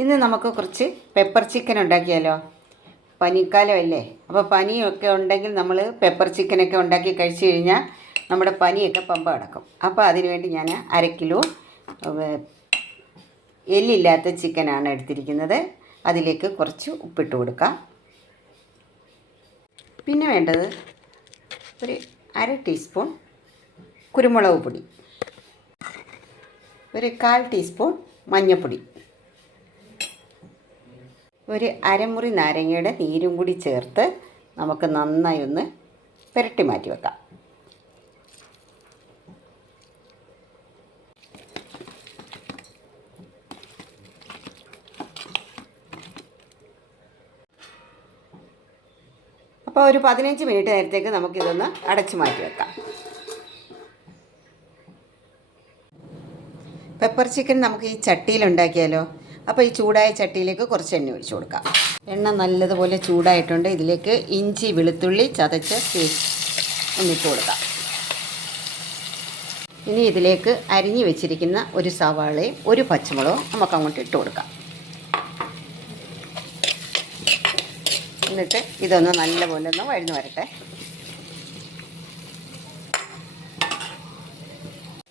ഇന്ന് നമുക്ക് കുറച്ച് പെപ്പർ ചിക്കൻ ഉണ്ടാക്കിയാലോ. പനിക്കാലമല്ലേ, അപ്പോൾ പനിയൊക്കെ ഉണ്ടെങ്കിൽ നമ്മൾ പെപ്പർ ചിക്കനൊക്കെ ഉണ്ടാക്കി കഴിച്ചു കഴിഞ്ഞാൽ നമ്മുടെ പനിയൊക്കെ പമ്പ കിടക്കും. അപ്പോൾ അതിനുവേണ്ടി ഞാൻ 1/2 കിലോ എല്ലില്ലാത്ത ചിക്കനാണ് എടുത്തിരിക്കുന്നത്. അതിലേക്ക് കുറച്ച് ഉപ്പിട്ട് കൊടുക്കാം. പിന്നെ വേണ്ടത് ഒരു 1/2 ടീസ്പൂൺ കുരുമുളക് പൊടി, ഒരു 1/4 ടീസ്പൂൺ മഞ്ഞൾപ്പൊടി, ഒരു അരമുറി നാരങ്ങയുടെ നീരും കൂടി ചേർത്ത് നമുക്ക് നന്നായി ഒന്ന് പുരട്ടി മാറ്റി വെക്കാം. അപ്പോൾ ഒരു 15 മിനിറ്റ് നേരത്തേക്ക് നമുക്കിതൊന്ന് അടച്ചു മാറ്റി വെക്കാം. പെപ്പർ ചിക്കൻ നമുക്ക് ഈ ചട്ടിയിൽ ഉണ്ടാക്കിയാലോ. അപ്പോൾ ഈ ചൂടായ ചട്ടിയിലേക്ക് കുറച്ച് എണ്ണ ഒഴിച്ചു കൊടുക്കാം. എണ്ണ നല്ലതുപോലെ ചൂടായിട്ടുണ്ട്. ഇതിലേക്ക് ഇഞ്ചി വെളുത്തുള്ളി ചതച്ച് ഒന്നിട്ട് കൊടുക്കാം. ഇനി ഇതിലേക്ക് അരിഞ്ഞു വെച്ചിരിക്കുന്ന ഒരു സവാളയും ഒരു പച്ചമുളകും നമുക്ക് അങ്ങോട്ട് ഇട്ട് കൊടുക്കാം. എന്നിട്ട് ഇതൊന്ന് നല്ലപോലെ ഒന്ന് വഴന്നു വരട്ടെ.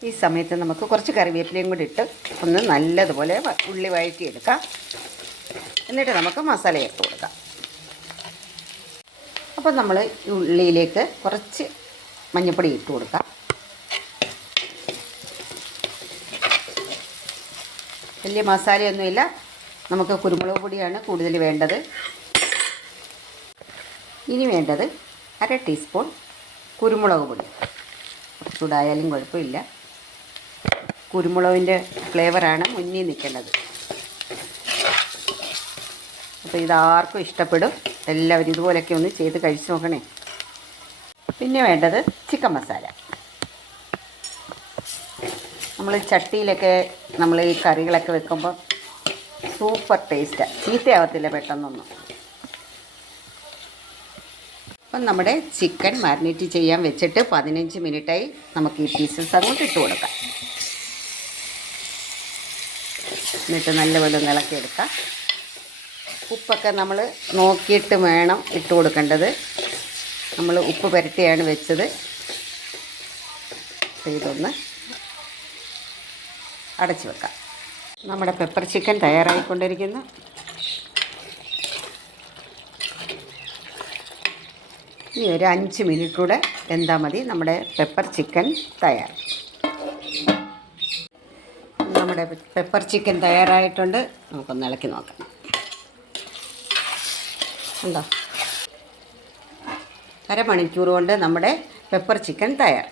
ഈ സമയത്ത് നമുക്ക് കുറച്ച് കറിവേപ്പിലയും കൂടി ഇട്ട് ഒന്ന് നല്ലതുപോലെ ഉള്ളി വഴറ്റിയെടുക്കാം. എന്നിട്ട് നമുക്ക് മസാല ചേർത്ത് കൊടുക്കാം. അപ്പോൾ നമ്മൾ ഈ ഉള്ളിയിലേക്ക് കുറച്ച് മഞ്ഞൾപ്പൊടി ഇട്ട് കൊടുക്കാം. വലിയ മസാലയൊന്നുമില്ല, നമുക്ക് കുരുമുളക് പൊടിയാണ് കൂടുതൽ വേണ്ടത്. ഇനി വേണ്ടത് 1/2 ടീസ്പൂൺ കുരുമുളക് പൊടി. ചൂടായാലും കുഴപ്പമില്ല, കുരുമുളകിൻ്റെ ഫ്ലേവറാണ് മുന്നിൽ നിൽക്കേണ്ടത്. അപ്പോൾ ഇതാർക്കും ഇഷ്ടപ്പെടും. എല്ലാവരും ഇതുപോലെയൊക്കെ ഒന്ന് ചെയ്ത് കഴിച്ച് നോക്കണേ. പിന്നെ വേണ്ടത് ചിക്കൻ മസാല. നമ്മൾ ചട്ടിയിലൊക്കെ നമ്മൾ ഈ കറികളൊക്കെ വെക്കുമ്പോൾ സൂപ്പർ ടേസ്റ്റാണ്, ചീത്തയാവത്തില്ല പെട്ടെന്നൊന്നും. അപ്പം നമ്മുടെ ചിക്കൻ മാരിനേറ്റ് ചെയ്യാൻ വെച്ചിട്ട് 15 മിനിറ്റായി. നമുക്ക് ഈ പീസസ് അങ്ങോട്ട് ഇട്ട് കൊടുക്കാം. എന്നിട്ട് നല്ലപോലെ ഒന്ന് ഇളക്കിയെടുക്കാം. ഉപ്പൊക്കെ നമ്മൾ നോക്കിയിട്ട് വേണം ഇട്ട് കൊടുക്കേണ്ടത്. നമ്മൾ ഉപ്പ് പുരട്ടിയാണ് വെച്ചത്. ഇതൊന്ന് അടച്ചു വെക്കാം. നമ്മുടെ പെപ്പർ ചിക്കൻ തയ്യാറായിക്കൊണ്ടിരിക്കുന്നു. ഇനി ഒരു 5 മിനിറ്റ് കൂടെ വെന്താൽ മതി. നമ്മുടെ പെപ്പർ ചിക്കൻ തയ്യാർ. നമ്മുടെ പെപ്പർ ചിക്കൻ തയ്യാറായിട്ടുണ്ട്. നമുക്കൊന്ന് ഇളക്കി നോക്കാം. ഉണ്ടോ, 1/2 മണിക്കൂർ കൊണ്ട് നമ്മുടെ പെപ്പർ ചിക്കൻ തയ്യാർ.